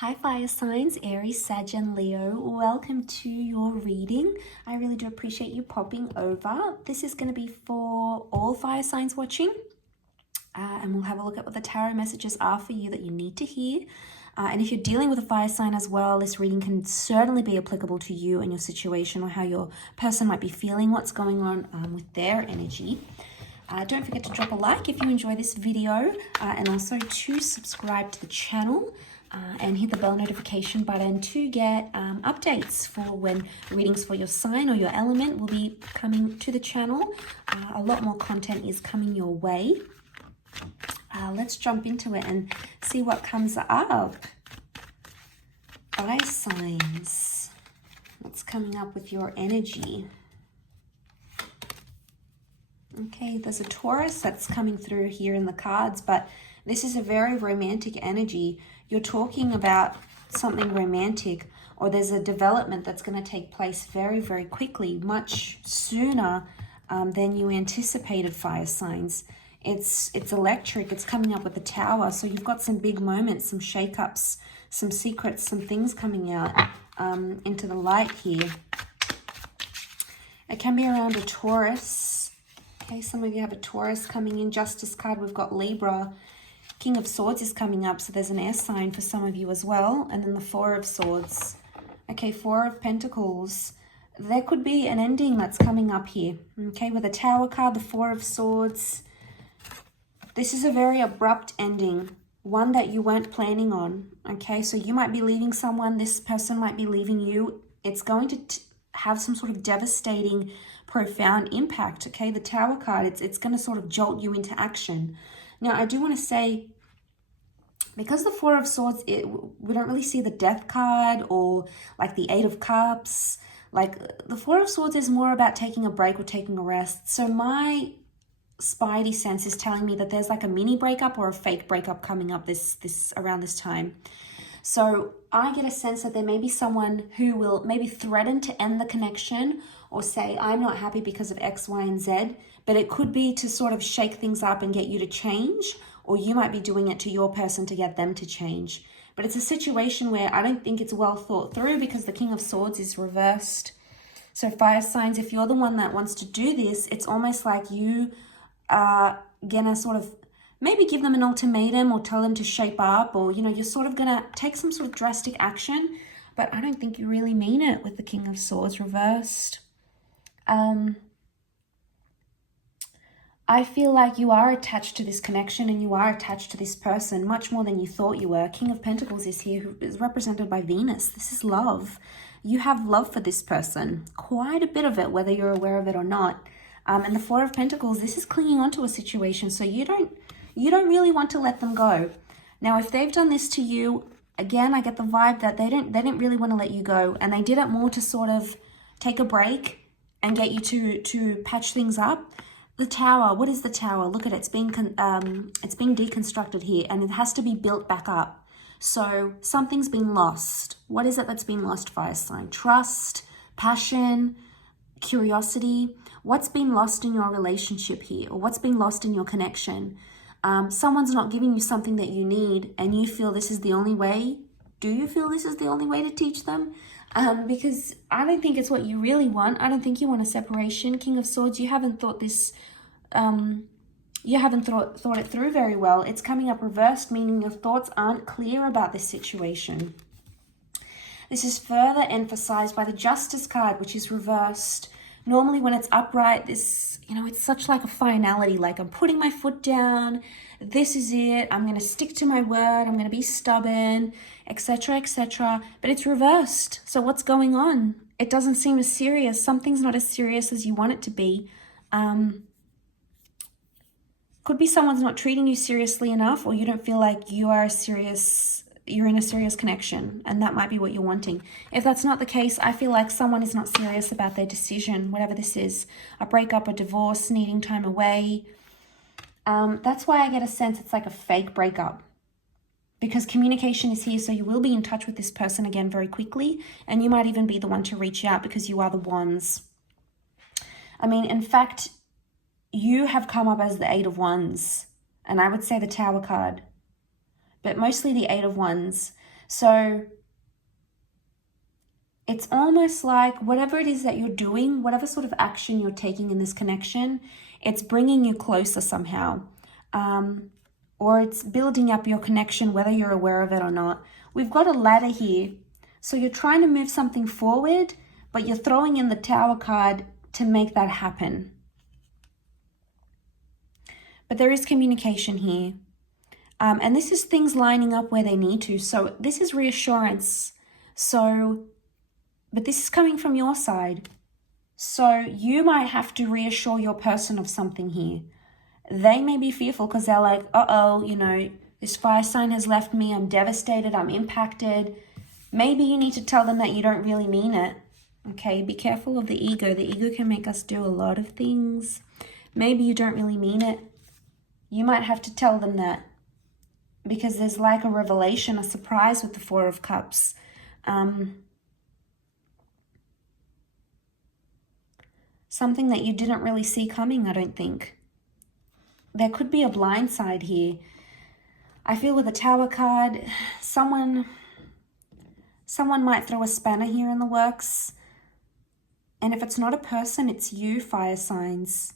Hi fire signs, Aries, Sag and Leo. Welcome to your reading. I really do appreciate you popping over. This is going to be for all fire signs watching. And we'll have a look at what the tarot messages are for you that you need to hear. And if you're dealing with a fire sign as well, this reading can certainly be applicable to you and your situation or how your person might be feeling, what's going on with their energy. Don't forget to drop a like if you enjoy this video and also to subscribe to the channel. And hit the bell notification button to get updates for when readings for your sign or your element will be coming to the channel. A lot more content is coming your way. Let's jump into it and see what comes up. Fire signs. What's coming up with your energy? Okay, there's a Taurus that's coming through here in the cards, but this is a very romantic energy. You're talking about something romantic, or there's a development that's going to take place very, very quickly, much sooner than you anticipated, fire signs. It's electric. It's coming up with the Tower. So you've got some big moments, some shakeups, some secrets, some things coming out into the light here. It can be around a Taurus. Okay, some of you have a Taurus coming in. Justice card, we've got Libra. King of Swords is coming up, so there's an air sign for some of you as well. And then the Four of Swords. Okay, Four of Pentacles. There could be an ending that's coming up here. Okay, with the Tower card, the Four of Swords. This is a very abrupt ending, one that you weren't planning on. Okay, so you might be leaving someone, this person might be leaving you. It's going to have some sort of devastating, profound impact. Okay, the Tower card, it's going to sort of jolt you into action. Now, I do want to say, because the Four of Swords, we don't really see the Death card or like the Eight of Cups. Like the Four of Swords is more about taking a break or taking a rest. So my spidey sense is telling me that there's like a mini breakup or a fake breakup coming up around this time. So I get a sense that there may be someone who will maybe threaten to end the connection or say, I'm not happy because of X, Y, and Z. But it could be to sort of shake things up and get you to change, or you might be doing it to your person to get them to change. But it's a situation where I don't think it's well thought through because the King of Swords is reversed. So fire signs, if you're the one that wants to do this, it's almost like you are gonna sort of maybe give them an ultimatum or tell them to shape up, or, you know, you're sort of gonna take some sort of drastic action, but I don't think you really mean it with the King of Swords reversed. I feel like you are attached to this connection and you are attached to this person much more than you thought you were. King of Pentacles is here, who is represented by Venus. This is love. You have love for this person, quite a bit of it, whether you're aware of it or not. And the Four of Pentacles, this is clinging onto a situation, so you don't really want to let them go. Now, if they've done this to you, again, I get the vibe that they didn't really want to let you go, and they did it more to sort of take a break and get you to patch things up. The Tower, what is the Tower? Look at it, it's being deconstructed here, and it has to be built back up. So something's been lost. What is it that's been lost, fire sign? Trust, passion, curiosity. What's been lost in your relationship here, or what's been lost in your connection? Someone's not giving you something that you need, and you feel this is the only way. Do you feel this is the only way to teach them? Because I don't think it's what you really want. I don't think you want a separation. King of Swords, you haven't thought this, you haven't thought it through very well. It's coming up reversed, meaning your thoughts aren't clear about this situation. This is further emphasized by the Justice card, which is reversed. Normally when it's upright, this, you know, it's such like a finality, like I'm putting my foot down, this is it, I'm going to stick to my word, I'm going to be stubborn, etc., etc. But it's reversed. So what's going on? It doesn't seem as serious. Something's not as serious as you want it to be. Could be someone's not treating you seriously enough, or you don't feel like you're in a serious connection, and that might be what you're wanting. If that's not the case, I feel like someone is not serious about their decision, whatever this is, a breakup, a divorce, needing time away. That's why I get a sense it's like a fake breakup, because communication is here, so you will be in touch with this person again very quickly, and you might even be the one to reach out because you are the Wands. I mean, in fact, you have come up as the Eight of Wands, and I would say the Tower card, but mostly the Eight of Wands. So it's almost like whatever it is that you're doing, whatever sort of action you're taking in this connection, it's bringing you closer somehow. Or it's building up your connection, whether you're aware of it or not. We've got a ladder here. So you're trying to move something forward, but you're throwing in the Tower card to make that happen. But there is communication here. And this is things lining up where they need to. So this is reassurance. But this is coming from your side. So you might have to reassure your person of something here. They may be fearful because they're like, uh-oh, you know, this fire sign has left me. I'm devastated. I'm impacted. Maybe you need to tell them that you don't really mean it. Okay, be careful of the ego. The ego can make us do a lot of things. Maybe you don't really mean it. You might have to tell them that because there's like a revelation, a surprise with the Four of Cups. Something that you didn't really see coming, I don't think. There could be a blind side here. I feel with the Tower card, someone might throw a spanner here in the works. And if it's not a person, it's you, fire signs.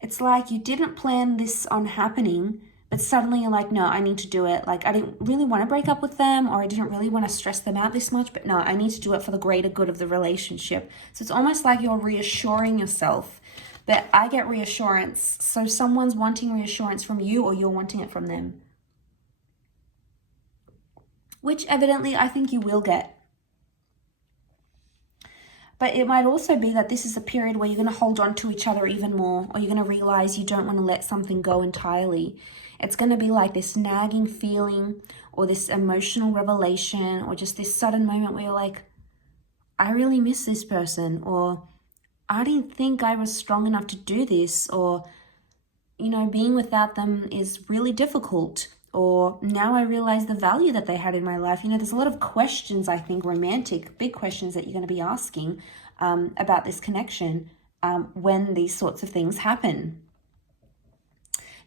It's like you didn't plan this on happening, but suddenly you're like, no, I need to do it. Like, I didn't really want to break up with them, or I didn't really want to stress them out this much, but no, I need to do it for the greater good of the relationship. So it's almost like you're reassuring yourself. But I get reassurance. So someone's wanting reassurance from you, or you're wanting it from them. Which evidently I think you will get. But it might also be that this is a period where you're going to hold on to each other even more, or you're going to realize you don't want to let something go entirely. It's going to be like this nagging feeling, or this emotional revelation, or just this sudden moment where you're like, I really miss this person, or I didn't think I was strong enough to do this, or, you know, being without them is really difficult, or now I realize the value that they had in my life. You know, there's a lot of questions, I think, romantic, big questions that you're going to be asking about this connection when these sorts of things happen.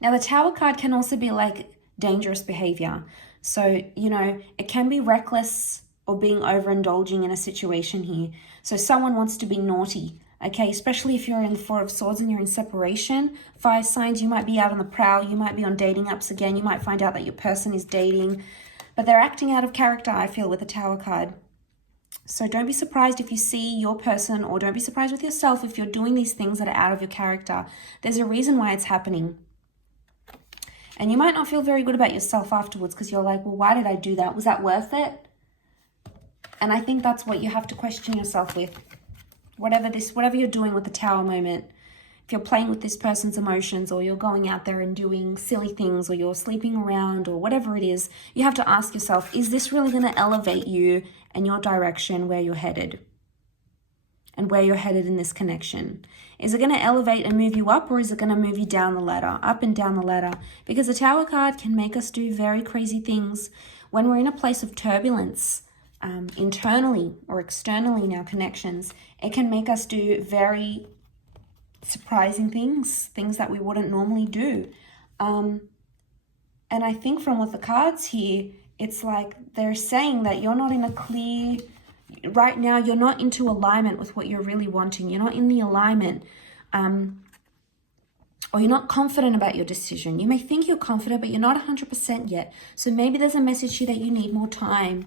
Now, the Tower card can also be like dangerous behavior. So, you know, it can be reckless or being overindulging in a situation here. So someone wants to be naughty. Okay, especially if you're in the Four of Swords and you're in separation. Fire signs, you might be out on the prowl. You might be on dating apps again. You might find out that your person is dating. But they're acting out of character, I feel, with the Tower card. So don't be surprised if you see your person, or don't be surprised with yourself if you're doing these things that are out of your character. There's a reason why it's happening. And you might not feel very good about yourself afterwards because you're like, well, why did I do that? Was that worth it? And I think that's what you have to question yourself with. Whatever you're doing with the Tower moment, if you're playing with this person's emotions, or you're going out there and doing silly things, or you're sleeping around, or whatever it is, you have to ask yourself, is this really going to elevate you and your direction where you're headed? And where you're headed in this connection? Is it going to elevate and move you up, or is it going to move you down the ladder, up and down the ladder? Because the Tower card can make us do very crazy things when we're in a place of turbulence. Internally or externally in our connections, it can make us do very surprising things that we wouldn't normally do. And I think from with the cards here, it's like they're saying that you're not in a clear, right now, you're not into alignment with what you're really wanting. You're not in the alignment, or you're not confident about your decision. You may think you're confident, but you're not 100% yet. So maybe there's a message here that you need more time.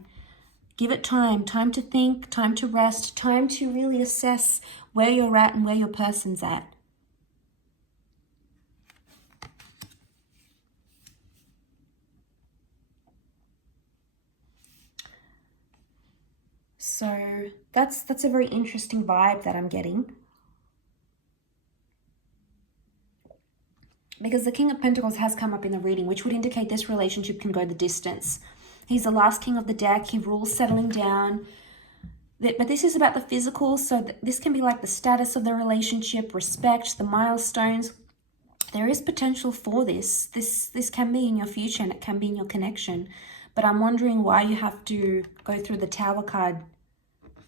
Give it time to think, time to rest, time to really assess where you're at and where your person's at. So that's a very interesting vibe that I'm getting. Because the King of Pentacles has come up in the reading, which would indicate this relationship can go the distance. He's the last king of the deck. He rules settling down. But this is about the physical, so this can be like the status of the relationship, respect, the milestones. There is potential for this. This can be in your future, and it can be in your connection. But I'm wondering why you have to go through the Tower card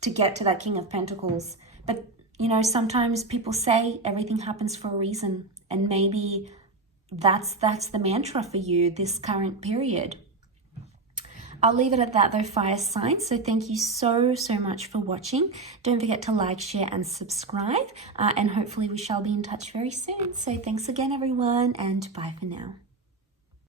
to get to that King of Pentacles. But, you know, sometimes people say everything happens for a reason. And maybe that's the mantra for you this current period. I'll leave it at that though, fire signs. So thank you so much for watching. Don't forget to like, share and subscribe, and hopefully we shall be in touch very soon. So thanks again everyone, and bye for now.